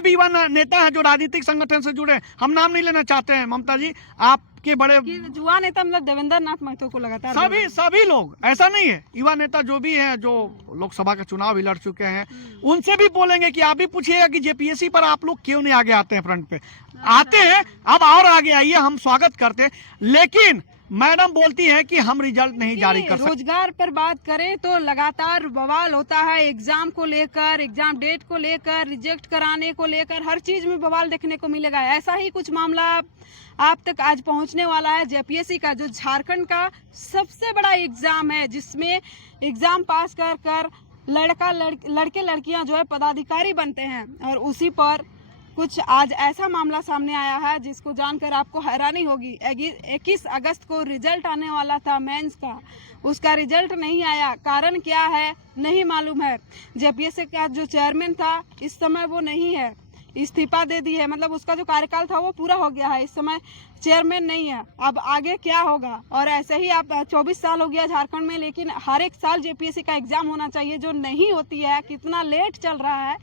जितने भी युवा नेता हैं जो राजनीतिक संगठन से जुड़े, हम नाम नहीं लेना चाहते हैं ममता जी, आपके बड़े युवा नेता मतलब देवेंद्र नाथ महतो को लगातार सभी लोग, ऐसा नहीं है, युवा नेता जो भी हैं, जो लोकसभा का चुनाव भी लड़ चुके हैं, उनसे भी बोलेंगे कि आप भी पूछिएगा कि जेपीएससी पर आप लोग क्यों नहीं आगे आते हैं, फ्रंट पे आते हैं, अब और आगे आइए, हम स्वागत करते हैं। लेकिन मैडम बोलती है कि हम रिजल्ट नहीं जारी कर सकते। रोजगार पर बात करें तो लगातार बवाल होता है, एग्जाम को लेकर, एग्जाम डेट को लेकर, रिजेक्ट कराने को लेकर, हर चीज में बवाल देखने को मिलेगा। ऐसा ही कुछ मामला आप तक आज पहुंचने वाला है जेपीएससी का, जो झारखंड का सबसे बड़ा एग्जाम है, जिसमें एग्जाम पास कर लड़के लड़कियां जो है पदाधिकारी बनते हैं। और उसी पर कुछ आज ऐसा मामला सामने आया है जिसको जानकर आपको हैरानी होगी। 21 अगस्त को रिजल्ट आने वाला था मेंस का, उसका रिजल्ट नहीं आया। कारण क्या है नहीं मालूम है। जेपीएससी का जो चेयरमैन था इस समय वो नहीं है, इस्तीफा दे दी है, मतलब उसका जो कार्यकाल था वो पूरा हो गया है, इस समय चेयरमैन नहीं है। अब आगे क्या होगा। और ऐसे ही आप 24 साल हो गया झारखंड में, लेकिन हर एक साल जेपीएससी का एग्जाम होना चाहिए, जो नहीं होती है। कितना लेट चल रहा है।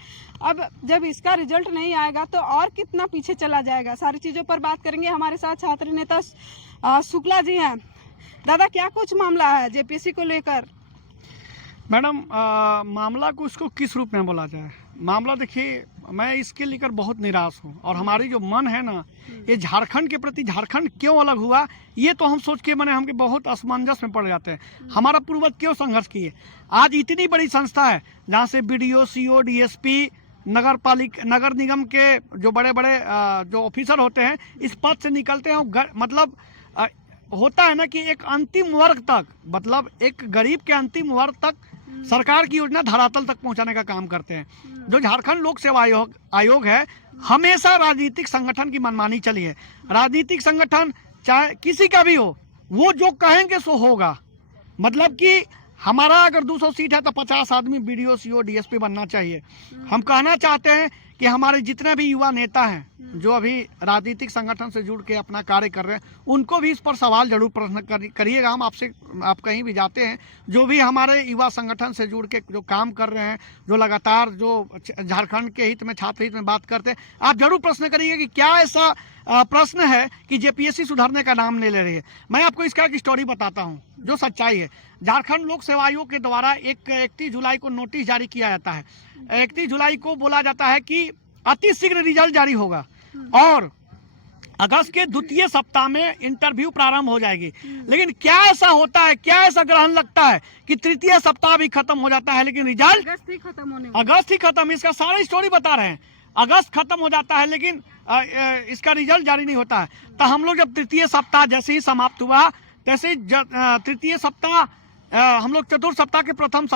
अब जब इसका रिजल्ट नहीं आएगा तो और कितना पीछे चला जाएगा। सारी चीजों पर बात करेंगे। हमारे साथ छात्र नेता शुक्ला जी हैं। दादा, क्या कुछ मामला है जेपीएससी को लेकर? मैडम, मामला को इसको किस रूप में बोला जाए। मामला देखिए, मैं इसके लेकर बहुत निराश हूँ, और हमारी जो मन है ना, ये झारखंड के प्रति, झारखंड क्यों अलग हुआ ये तो हम सोच के हम बहुत असमंजस में पड़ जाते हैं। हमारा पूर्वज क्यों संघर्ष किए। आज इतनी बड़ी संस्था है जहाँ से बीडीओ, सीओ, डीएसपी, नगर निगम के जो बड़े बड़े जो ऑफिसर होते हैं इस पद से निकलते हैं। मतलब होता है ना कि एक अंतिम वर्ग तक, मतलब एक गरीब के अंतिम वर्ग तक सरकार की योजना धरातल तक पहुंचाने का काम करते हैं। जो झारखंड लोक सेवा आयोग है, हमेशा राजनीतिक संगठन की मनमानी चली है। राजनीतिक संगठन चाहे किसी का भी हो, वो जो कहेंगे सो होगा। मतलब कि हमारा अगर 200 सीट है तो 50 आदमी बीडीओ, सीओ, डीएसपी बनना चाहिए। हम कहना चाहते हैं कि हमारे जितने भी युवा नेता हैं जो अभी राजनीतिक संगठन से जुड़ के अपना कार्य कर रहे हैं, उनको भी इस पर सवाल जरूर प्रश्न करिएगा। हम आपसे, आप कहीं भी जाते हैं, जो भी हमारे युवा संगठन से जुड़ के जो काम कर रहे हैं, जो लगातार जो झारखंड के हित में, छात्र हित में बात करते हैं, आप जरूर प्रश्न करिएगा कि क्या ऐसा प्रश्न है कि जेपीएससी सुधरने का नाम नहीं ले रही है। मैं आपको इसका एक स्टोरी बताता हूँ जो सच्चाई है। झारखंड लोक सेवा आयोग के द्वारा 31 जुलाई को नोटिस जारी किया जाता है। 31 जुलाई को बोला जाता है कि अति शीघ्र रिजल्ट जारी होगा और अगस्त के द्वितीय सप्ताह में इंटरव्यू प्रारंभ हो जाएगी। लेकिन क्या ऐसा होता है, क्या ऐसा ग्रहण लगता है कि तृतीय सप्ताह भी खत्म हो जाता है, लेकिन रिजल्ट अगस्त ही खत्म। इसका सारा स्टोरी बता रहे हैं। अगस्त खत्म हो जाता है लेकिन इसका रिजल्ट जारी नहीं होता है। तो हम लोग जब तृतीय सप्ताह जैसे ही समाप्त हुआ, तैसे ही तृतीय सप्ताह, हम लोग चतुर्थ सप्ताह के प्रथम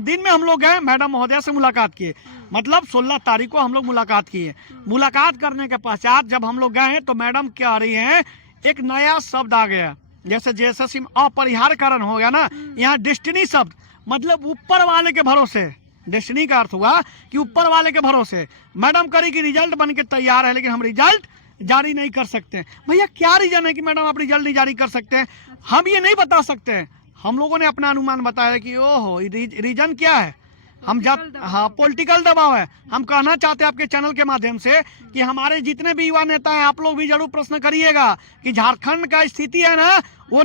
दिन में हम लोग गए, मैडम महोदया से मुलाकात किए। मतलब 16 तारीख को हम लोग मुलाकात किए। मुलाकात करने के पश्चात जब हम लोग गए तो मैडम क्या रही हैं, एक नया शब्द आ गया, जैसे अपरिहार्य कारण हो गया ना, यहाँ डेस्टिनी शब्द, मतलब ऊपर वाले के भरोसे। डेस्टिनी का अर्थ हुआ कि ऊपर वाले के भरोसे। मैडम करी कि रिजल्ट बन के तैयार है, लेकिन हम रिजल्ट जारी नहीं कर सकते। भैया क्या रीजन है कि मैडम आप रिजल्ट नहीं जारी कर सकते हैं? हम ये नहीं बता सकते हैं। हम लोगों ने अपना अनुमान बताया कि ओहो रीजन क्या है। हम जब, हाँ, पॉलिटिकल दबाव है। हम कहना चाहते हैं आपके चैनल के माध्यम से कि हमारे जितने भी युवा नेता हैं, आप लोग भी जरूर प्रश्न करिएगा कि झारखंड का स्थिति है ना, वो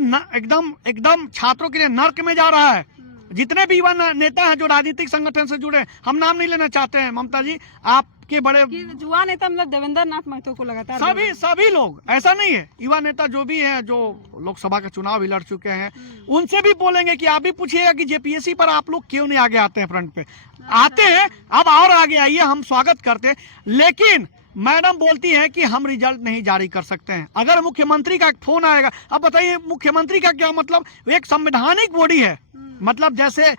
एकदम छात्रों के लिए नर्क में जा रहा है। जितने भी युवा नेता हैं जो राजनीतिक संगठन से जुड़े, हम नाम नहीं लेना चाहते हैं ममता जी, आपके बड़े युवा नेता मतलब देवेंद्र नाथ महतो को लगातार सभी लोग, ऐसा नहीं है, युवा नेता जो भी हैं, जो लोकसभा का चुनाव भी लड़ चुके हैं, उनसे भी बोलेंगे कि आप भी पूछिएगा कि जेपीएससी पर आप लोग क्यों नहीं आगे आते हैं, फ्रंट पे आते हैं, अब और आगे आइए, हम स्वागत करते हैं। लेकिन मैडम बोलती है कि हम रिजल्ट नहीं जारी कर सकते हैं। अगर मुख्यमंत्री का फोन आएगा, अब बताइए मुख्यमंत्री का क्या मतलब, एक संवैधानिक बॉडी है, मतलब जैसे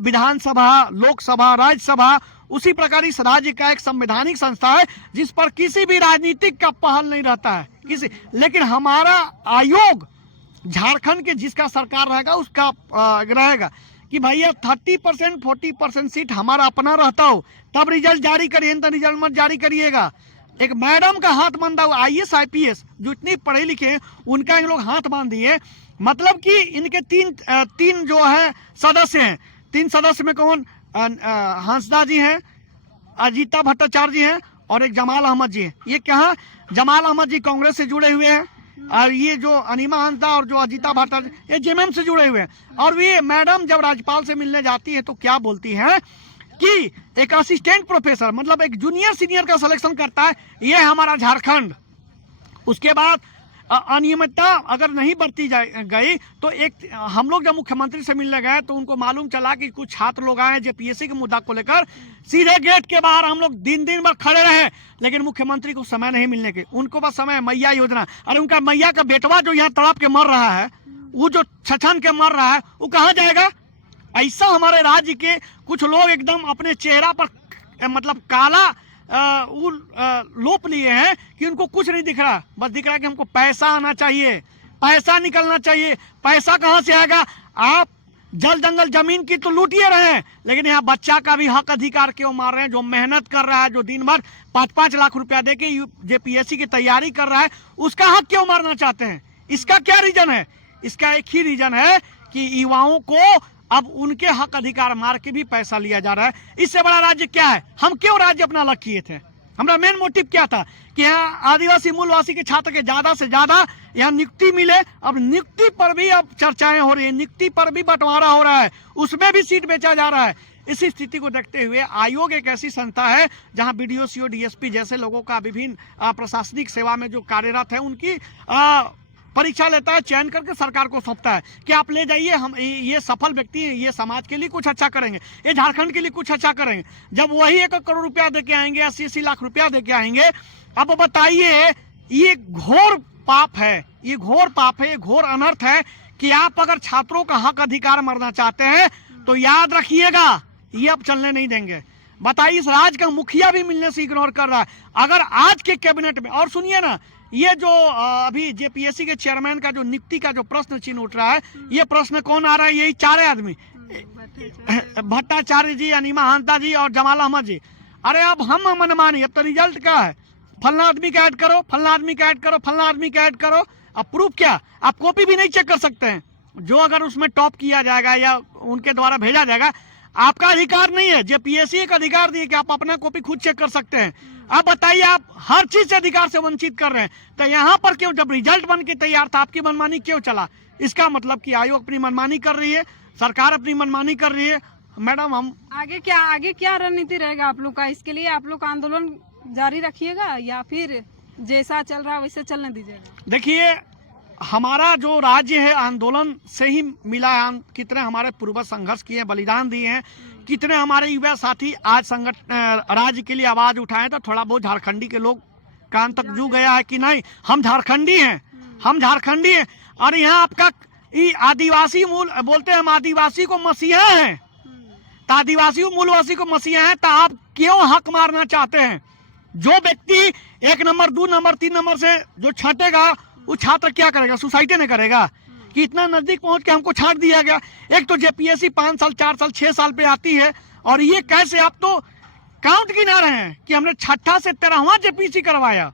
विधानसभा, लोकसभा, राज्यसभा, उसी प्रकार इस राज्य का एक संवैधानिक संस्था है जिस पर किसी भी राजनीतिक का पहल नहीं रहता है किसी। लेकिन हमारा आयोग झारखंड के जिसका सरकार रहेगा उसका रहेगा कि भैया 30% 40% सीट हमारा अपना रहता हो तब रिजल्ट जारी करिए, तो रिजल्ट मत जारी करिएगा। एक मैडम का हाथ बांधा हुआ, IAS IPS जो इतनी पढ़े लिखे उनका इन लोग हाथ बांध दिए। मतलब कि इनके तीन जो है सदस्य हैं। 3 सदस्य में कौन, हंसदा जी हैं, अजीता भट्टाचार्य जी हैं और एक जमाल अहमद जी हैं। ये क्या, जमाल अहमद जी कांग्रेस से जुड़े हुए हैं, और ये जो अनीमा हंसदा और जो अजीता भट्टाचार्य ये जेएमएम से जुड़े हुए हैं। और ये मैडम जब राज्यपाल से मिलने जाती है तो क्या बोलती हैं कि एक असिस्टेंट प्रोफेसर, मतलब एक जूनियर सीनियर का सिलेक्शन करता है, ये है हमारा झारखंड। उसके बाद अनियमितता अगर नहीं बरती गई तो एक हम लोग जब मुख्यमंत्री से मिलने गए तो उनको मालूम चला कि कुछ छात्र लोग आए जेपीएससी के मुद्दा को लेकर, सीधे गेट के बाहर हम लोग दिन भर खड़े रहे, लेकिन मुख्यमंत्री को समय नहीं मिलने के। उनको बस समय मैया योजना, अरे उनका मैया का बेटवा जो यहाँ तड़प के मर रहा है, वो जो छछन के मर रहा है, वो कहाँ जाएगा? ऐसा हमारे राज्य के कुछ लोग एकदम अपने चेहरा पर मतलब काला लोप लिए हैं कि उनको कुछ नहीं दिख रहा, बस दिख रहा है कि हमको पैसा आना चाहिए, पैसा निकलना चाहिए। पैसा कहां से आएगा? आप जल जंगल जमीन की तो लूटिए रहे हैं, लेकिन यहाँ बच्चा का भी हक अधिकार क्यों मार रहे हैं? जो मेहनत कर रहा है, जो दिन भर 5-5 लाख रुपया देके जेपीएससी की तैयारी कर रहा है, उसका हक क्यों मारना चाहते हैं? इसका क्या रीजन है? इसका एक ही रीजन है कि युवाओं को अब उनके हक अधिकार मार के भी पैसा लिया जा रहा है। इससे बड़ा राज्य क्या है? हम क्यों राज्य अपना अलग किए थे? हमारा मेन मोटिव क्या था कि यहाँ आदिवासी मूलवासी के छात्र के ज्यादा से ज्यादा यहाँ नियुक्ति मिले। अब नियुक्ति पर भी अब चर्चाएं हो रही है, नियुक्ति पर भी बंटवारा हो रहा है, उसमें भी सीट बेचा जा रहा है। इसी स्थिति को देखते हुए आयोग एक ऐसी संस्था है जहां बीडीओ, सीओ, डीएसपी जैसे लोगों का विभिन्न प्रशासनिक सेवा में जो कार्यरत है उनकी परीक्षा लेता है, चयन करके सरकार को सौंपता है कि आप ले जाइए, हम ये सफल व्यक्ति हैं, ये समाज के लिए कुछ अच्छा करेंगे, ये झारखंड के लिए कुछ अच्छा करेंगे। जब वही 1 करोड़ रुपया दे के आएंगे, 80-80 लाख रुपया दे के आएंगे, अब बताइए ये घोर पाप है, ये घोर पाप है, ये घोर अनर्थ है कि आप अगर छात्रों का हक अधिकार मरना चाहते हैं तो याद रखिएगा ये अब चलने नहीं देंगे। बताइए, इस राज्य का मुखिया भी मिलने से इग्नोर कर रहा है। अगर आज के कैबिनेट में, और सुनिए ना, ये जो अभी जेपीएससी के चेयरमैन का जो नियुक्ति का जो प्रश्न चिन्ह उठ रहा है, ये प्रश्न कौन आ रहा है? यही 4 आदमी, भट्टाचार्य जी, अनीमा हंसदा जी और जमाल अहमद जी। अरे अब हम मनमानी, अब तो रिजल्ट क्या है? फलना आदमी का ऐड करो, फलना आदमी का ऐड करो, फलना आदमी का ऐड करो। अब प्रूफ क्या? आप कॉपी भी नहीं चेक कर सकते हैं। जो अगर उसमें टॉप किया जाएगा या उनके द्वारा भेजा जाएगा, आपका अधिकार नहीं है। जेपीएससी एक अधिकार दिए कि आप अपना कॉपी खुद चेक कर सकते हैं। अब बताइए, आप हर चीज से अधिकार से वंचित कर रहे हैं, तो यहाँ पर क्यों? जब रिजल्ट बन के तैयार था, आपकी मनमानी क्यों चला? इसका मतलब कि आयोग अपनी मनमानी कर रही है, सरकार अपनी मनमानी कर रही है। मैडम, हम आगे क्या रणनीति रहेगा आप लोग का? इसके लिए आप लोग आंदोलन जारी रखिएगा या फिर जैसा चल रहा है वैसे चलने दीजिएगा? देखिए, हमारा जो राज्य है आंदोलन से ही मिला है। कितने हमारे पूर्वज संघर्ष किए, बलिदान दिए हैं, कितने हमारे युवा साथी आज राज्य के लिए आवाज उठाए। तो थोड़ा बहुत झारखंडी के लोग कान तक जू गया है कि नहीं, हम झारखंडी हैं, हम झारखंडी हैं। और यहाँ आपका आदिवासी मूल बोलते हैं, हम आदिवासी को मसीहा हैं, तो आदिवासी मूलवासी को मसीहा हैं, तो आप क्यों हक मारना चाहते हैं? जो व्यक्ति 1 नंबर 2 नंबर 3 नंबर से जो छाटेगा, वो छात्र क्या करेगा? सुसाइड नहीं करेगा कि इतना नजदीक पहुंच के हमको छाट दिया गया। एक तो जेपीएससी 5 साल 4 साल 6 साल पे आती है, और ये कैसे? आप तो काउंट गिना रहे हैं कि हमने 6ठा से 13वां जेपीएससी करवाया,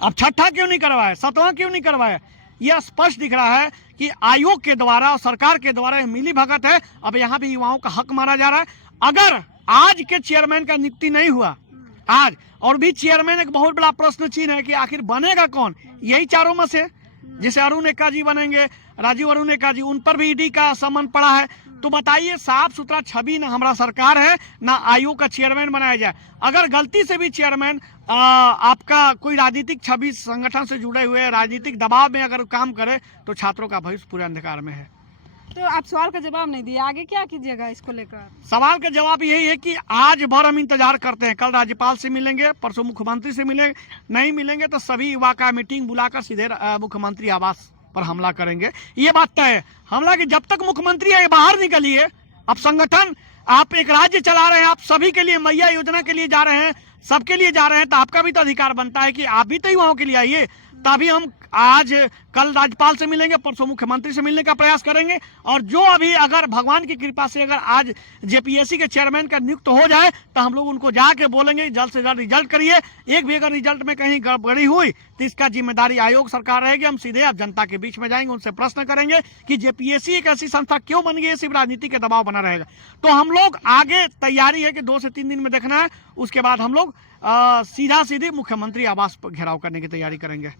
अब 6ठा क्यों नहीं करवाया, 7वां क्यों नहीं करवाया? यह स्पष्ट दिख रहा है कि आयोग के द्वारा और सरकार के द्वारा मिली भगत है। अब यहाँ भी युवाओं का हक मारा जा रहा है। अगर आज के चेयरमैन का नियुक्ति नहीं हुआ आज, और भी चेयरमैन एक बहुत बड़ा प्रश्न चिन्ह है कि आखिर बनेगा कौन? यही चारों में से, जैसे अरुण एक्का जी बनेंगे, राजीव अरुण एक्का जी, उन पर भी ईडी का समन पड़ा है। तो बताइए, साफ सुथरा छवि ना हमारा सरकार है ना आयोग का चेयरमैन बनाया जाए। अगर गलती से भी चेयरमैन आपका कोई राजनीतिक छवि संगठन से जुड़े हुए राजनीतिक दबाव में अगर काम करे तो छात्रों का भविष्य पूरे अंधकार में है। तो आप सवाल का जवाब नहीं दिए, आगे क्या कीजिएगा इसको लेकर? सवाल का जवाब यही है कि आज भर हम इंतजार करते हैं। कल राज्यपाल से मिलेंगे, परसों मुख्यमंत्री से मिलेंगे, नहीं मिलेंगे तो सभी युवा का मीटिंग बुलाकर सीधे मुख्यमंत्री आवास पर हमला करेंगे। ये बात तय है। हमला कि जब तक मुख्यमंत्री है बाहर निकलिए। अब संगठन, आप एक राज्य चला रहे हैं, आप सभी के लिए मैया योजना के लिए जा रहे हैं, सबके लिए जा रहे हैं, तो आपका भी तो अधिकार बनता है कि आप भी तो युवाओं के लिए आइए। तभी हम आज कल राज्यपाल से मिलेंगे, परसों मुख्यमंत्री से मिलने का प्रयास करेंगे। और जो अभी अगर भगवान की कृपा से अगर आज जेपीएससी के चेयरमैन का नियुक्त हो जाए तो हम लोग उनको जाके बोलेंगे जल्द से जल्द रिजल्ट करिए। एक भी अगर रिजल्ट में कहीं गड़बड़ी हुई तो इसका जिम्मेदारी आयोग सरकार रहेगी। हम सीधे अब जनता के बीच में जाएंगे, उनसे प्रश्न करेंगे कि जेपीएससी एक ऐसी संस्था क्यों बन गई है, सिर्फ राजनीति के दबाव बना रहेगा। तो हम लोग आगे तैयारी है कि 2 से 3 दिन में देखना है, उसके बाद हम लोग सीधा सीधे मुख्यमंत्री आवास पर घेराव करने की तैयारी करेंगे।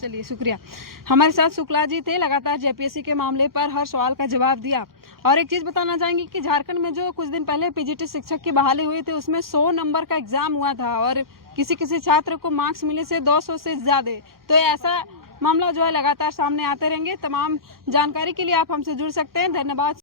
चलिए शुक्रिया। हमारे साथ शुक्ला जी थे, लगातार जेपीएससी के मामले पर हर सवाल का जवाब दिया। और एक चीज़ बताना चाहेंगे कि झारखंड में जो कुछ दिन पहले पीजीटी शिक्षक की बहाली हुई थी उसमें 100 नंबर का एग्जाम हुआ था और किसी किसी छात्र को मार्क्स मिले से 200 से ज़्यादा। तो ऐसा मामला जो है लगातार सामने आते रहेंगे। तमाम जानकारी के लिए आप हमसे जुड़ सकते हैं। धन्यवाद।